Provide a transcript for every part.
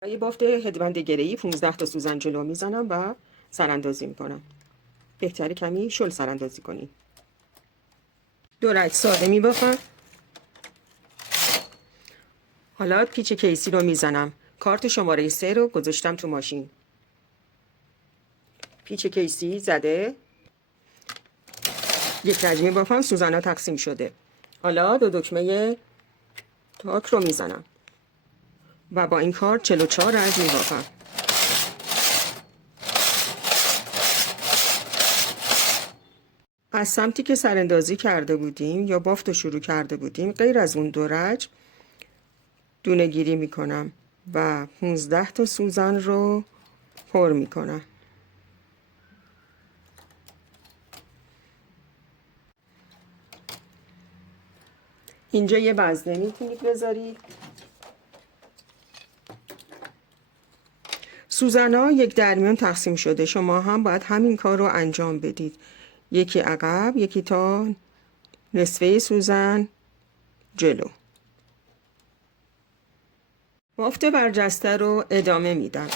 برای بافت هدبند گره‌ای 15 تا سوزن جلو میزنم و سراندازی میکنم. بهتره کمی شل سراندازی کنید. 2 رج ساده میبافم. حالا پیچ کیسی رو میزنم. کارت شماره 3 رو گذاشتم تو ماشین. پیچ کیسی زده. 1 رج میبافم. سوزن‌ها تقسیم شده. حالا 2 دکمه تاک رو میزنم و با این کار 44 رج میبافم. از سمتی که سراندازی کرده بودیم یا بافت رو شروع کرده بودیم، غیر از اون 2 رج دونه گیری میکنم و 15 تا سوزن رو پر میکنم. اینجا یه وزنه میتونید بذارید. سوزن‌ها 1 درمیان تقسیم شده. شما هم باید همین کار رو انجام بدید. یکی عقب، یکی تا نصفه سوزن جلو. بافت برجسته رو ادامه میدم.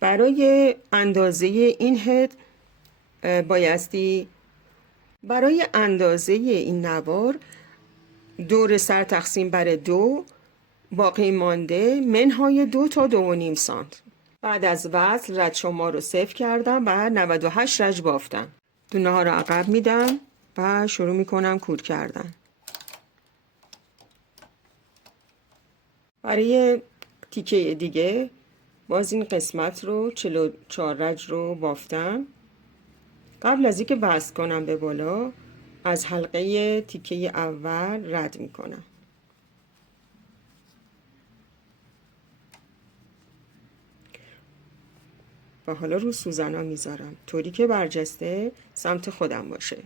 برای اندازه این هد بایستی برای اندازه این نوار دور سر تقسیم بر 2 باقی مانده منهای 2 تا 2.5 سانت. بعد از وصل رج شما رو صفر کردم و 98 رج بافتم. دونه ها رو عقب میدم و شروع میکنم کور کردن. برای تیکه دیگه باز این قسمت رو 44 رج رو بافتم. قبل از اینکه وصل کنم به بالا از حلقه تیکه اول رد میکنم. و حالا رو سوزنا میذارم طوری که برجسته سمت خودم باشه.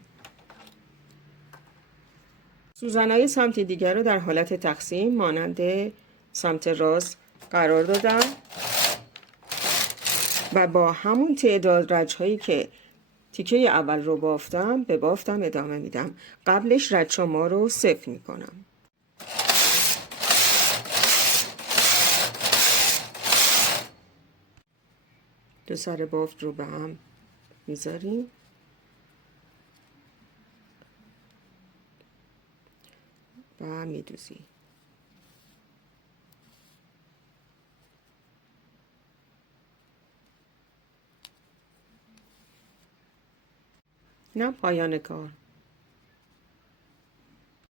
سوزنای سمت دیگر رو در حالت تقسیم مانند سمت راست قرار دادم و با همون تعداد رج هایی که تیکه اول رو بافتم به بافتم ادامه میدم. قبلش رج شما رو صفر میکنم. دو سر بافت رو به هم میذاریم و میدوزیم. اینم پایان کار.